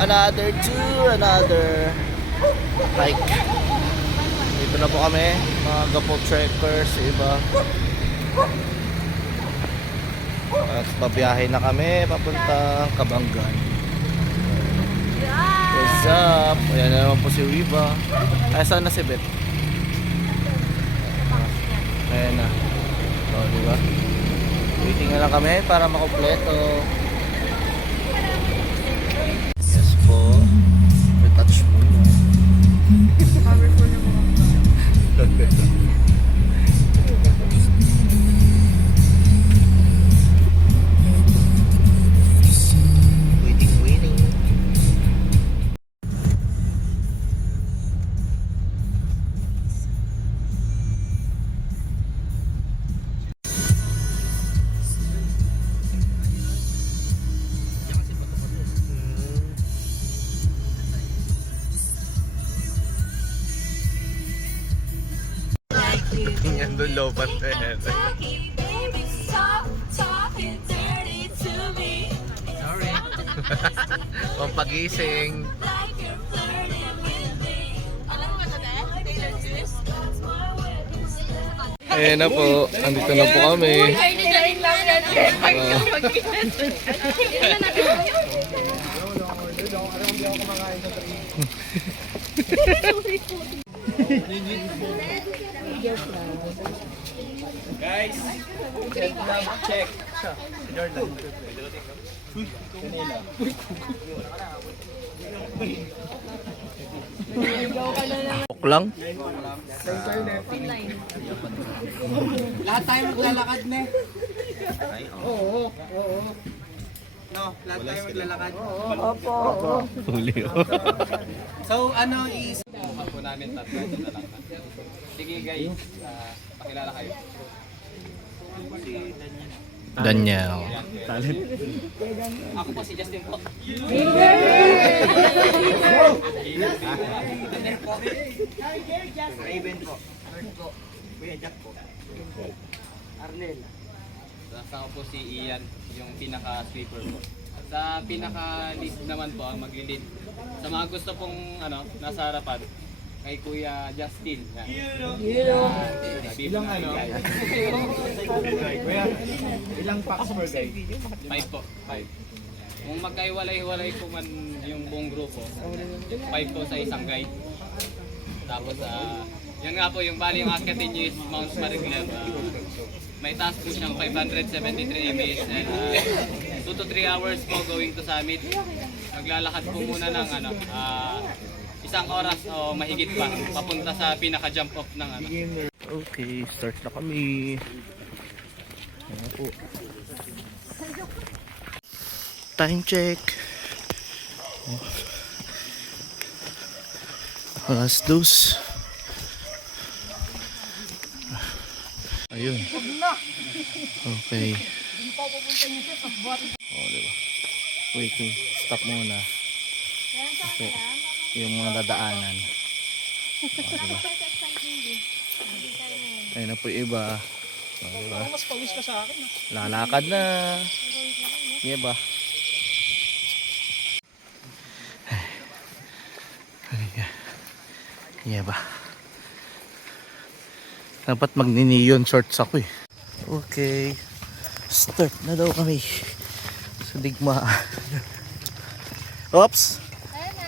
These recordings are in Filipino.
another hike. Dito na po kami, mga gapo trekkers, iba. At babiyahe na kami papuntang Kabanggan. What's up? Ayan na naman po si Wiba. Ay, saan na si Beth? Ayan na. O, diba? Waiting na lang kami para makompleto. Yes po. Retouch muna. Powerful na mo. Waiting. Yan doon lobat na yan. Sorry. Pampagising. Ayan na po. Andito na po kami. Guys, check lang, check. Jordan. Ok lang. Lahat tayo maglalakad, ne? Oo. No, lahat tayo maglalakad. Opo. Huli. So, ano is... po namin tatlo na lang. Sige guys, pakilala kayo. Daniel. Ako po si Justin po. Raven po. Bird po. Kuya Jack po. Arnel. Ako po si Ian, yung pinaka-sweeper po. Sa pinaka-lead naman po ang maglilid. Sa mga gusto pong nasa harapan, kay Kuya Justin. Ilang Kuya, ilang packs per guy? 5 po, 5. Kung magkaiwalay-walay po man yung buong grupo, 5 po sa isang guide. Tapos, yan nga po, yung bali yung akyatin nyo is Mount Mariglan. May task po siyang 573 ms and 2 to 3 hours po going to summit. Maglalakad po muna ng isang oras o mahigit pa papunta sa pinaka-jump off ng Okay, start na kami. Ayan po. Time check. Alas 2. Ayun. Okay. Oh, diba? Waiting. Stop muna. Okay. Yung mga dadaanan. Oh, diba? Ayun na po yung iba. Oh, diba? Mas pawis ka sa akin. Lalakad na. Diba? Diba? Dapat magni-neon shorts ako eh. Okay. Start na daw kami. Sa digma. Oops!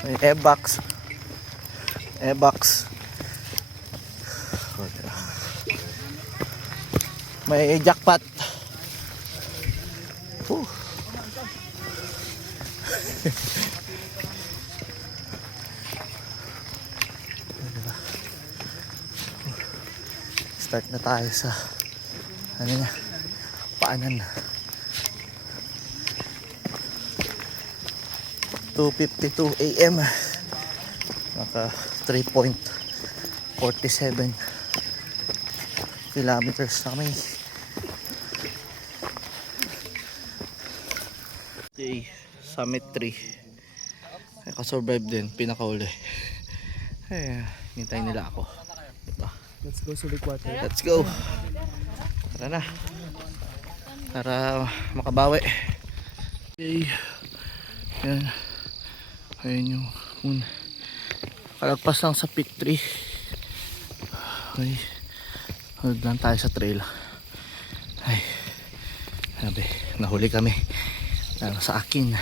May airbox. May jackpot. Start na tayo sa paanan. 2:52 AM. Naka 3.47 kilometers na kami. Okay, Summit 3. Nakasurvive din, pinakauli. Hintayin nila ako. Diba? Let's go sa Liquato. Let's go. Tara na. Para makabawi. Okay. Yan. Ayun yung moon. Kalagpas lang sa peak tree. Okay. Hold lang tayo sa trail. Ay. Sabi, nahuli kami. Sa akin.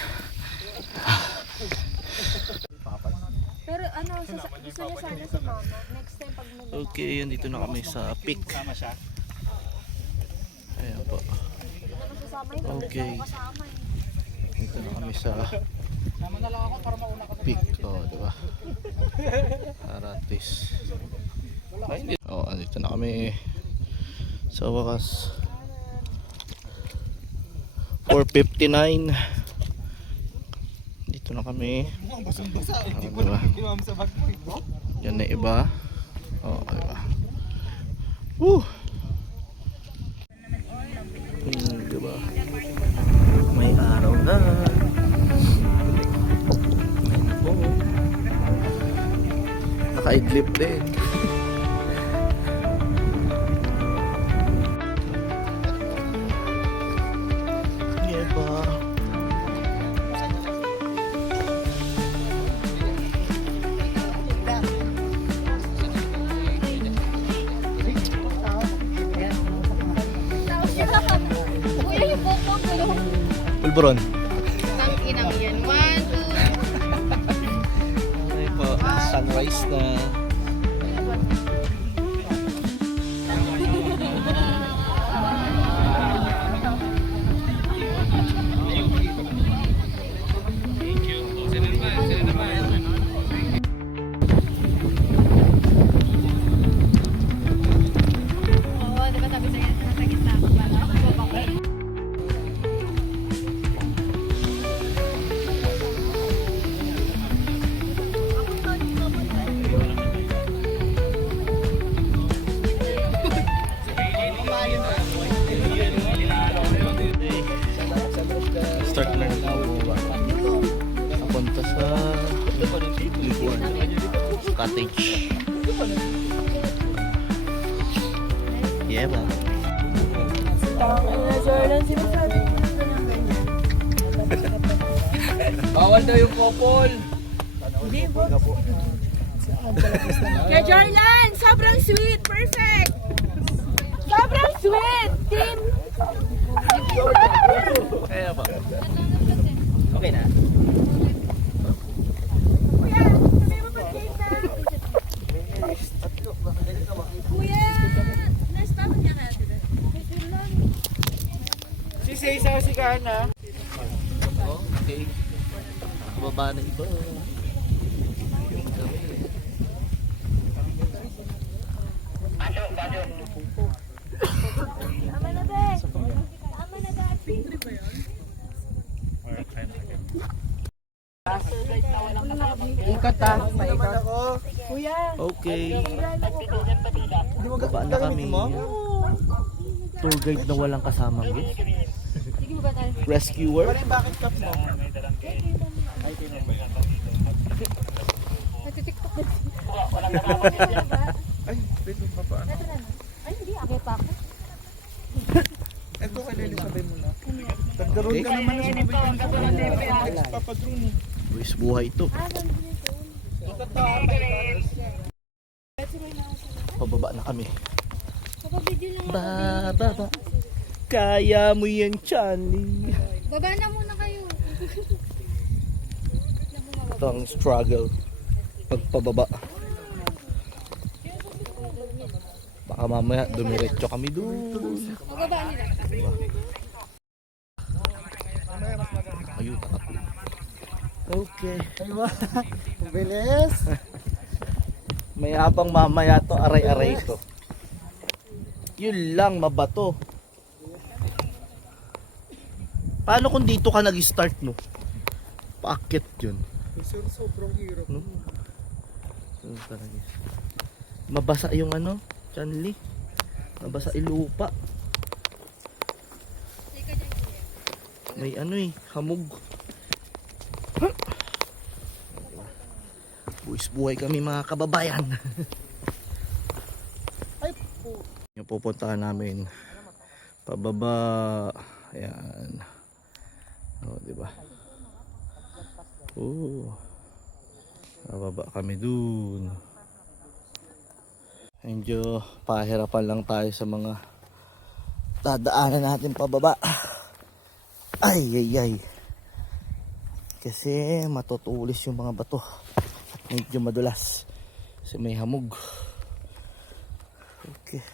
Pero ano, gusto niya sana si mama. Next time pag may Okay, yun dito na kami sa peak. Ayan po. masasama yun, Okay. kasama eh. Dito na kami sa peak. Oh, di ba? Aratis. Ay, hindi. Oh, dito na kami sa wakas. 4:59. Dito na kami. Diba? Yan na iba. Oh, diba? Woo! Diba? May araw na. Oh. Nakaidlip din. Diba? Kuya, yung boko ko. Pulburon. Ang inang yan. 1, 2. Ay po, sunrise na. Oo, diba sabi sa'yo, nasa gitna ako pala. Start na rin ako papunta sa Libuan Cottage. Yeah ba? Jordan, sinasabi ko na ganyan. Bawal daw yung couple. Kaya Jordan, sobrang sweet. Perfect. Sobrang sweet. Team. Kaya ba? Okay na. Kuya, sabi mo pa cake na. Kuya, na-stop niya natin. Si Sesa si Kana. Okay. Baba na iba. Tama na, be. Tama na, dati. Ikat ha. Maikat ako. Kuya. Okay. Baba na kami. Tour guide na walang kasamang guest. Sige ba tayo? Rescuer. Nagtitiktok na. Ay, pwede pa pa. Ito na. Ay, hindi. Ako pa ako. Ito kay Lily, sabay mo na. Tagdaroon ka naman na sabay ka na. Ex-papadrone eh. Buwis buhay ito. Pababa na kami. Kapabidyo lang ako. Bababa. Kaya mo yan, Charlie. Baba na muna kayo. Ito ang struggle. Pagpababa. Baka mamaya dumiretso kami doon. Magbaba nila. Ayun, takapin. Okay. Aywa. Bilis. May habang mamaya to, aray-aray to. Yun lang, mabato. Paano kung dito ka nag-start, no? Paakit yun. Sir, sobrang hirap. No? Yun talaga. Mabasa yung ano, Chanli. Mabasa yung lupa. May ano eh, hamog. Buwis buhay kami mga kababayan. Ay po. Yung pupuntahan namin pababa. Ayan. Oh, di ba? Oh. Bababa kami dun. Medyo pahirapan lang tayo sa mga dadaanan natin pababa. Ay ay ay. Kasi matutulis yung mga bato. At medyo madulas. Kasi may hamog. Okay.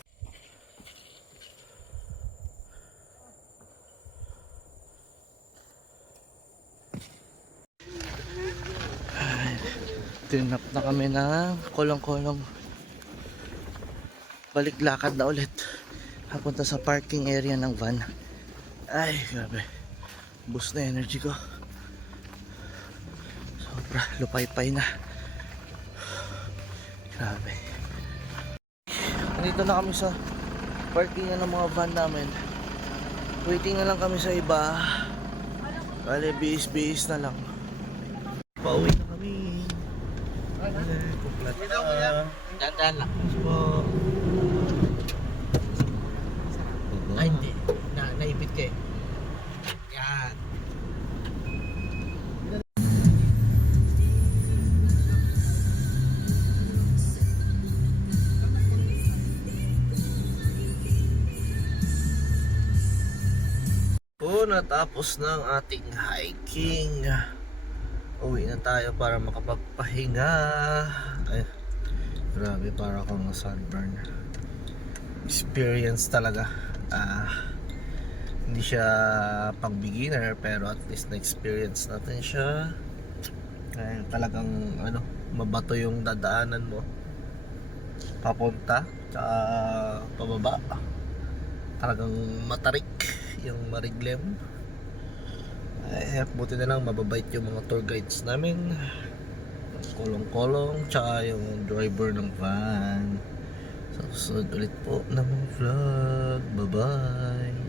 Tinap na kami ng kolong-kolong. Balik lakad na ulit. Papunta sa parking area ng van. Ay, grabe. Boost na energy ko. Sobra, lupay-pay na. Grabe. Nandito na kami sa parking ng mga van namin. Waiting na lang kami sa iba. Bale, bihis-bihis na lang. Pauwi na kami. Kumplat na. Dandan lang. So, Ay, hindi. Naipit ka eh. Yan. natapos ng ating hiking. Uwi na tayo para makapagpahinga. Ay, grabe, para akong sunburn. Experience talaga. Hindi siya pang beginner, pero at least na-experience natin siya. Ay, talagang mabato yung dadaanan mo papunta tsaka pababa. Talagang matarik yung Mariglem. Ay, buti na lang mababait yung mga tour guides namin, kolong-kolong, tsaka yung driver ng van. So, susunod ulit po ng vlog. Bye bye.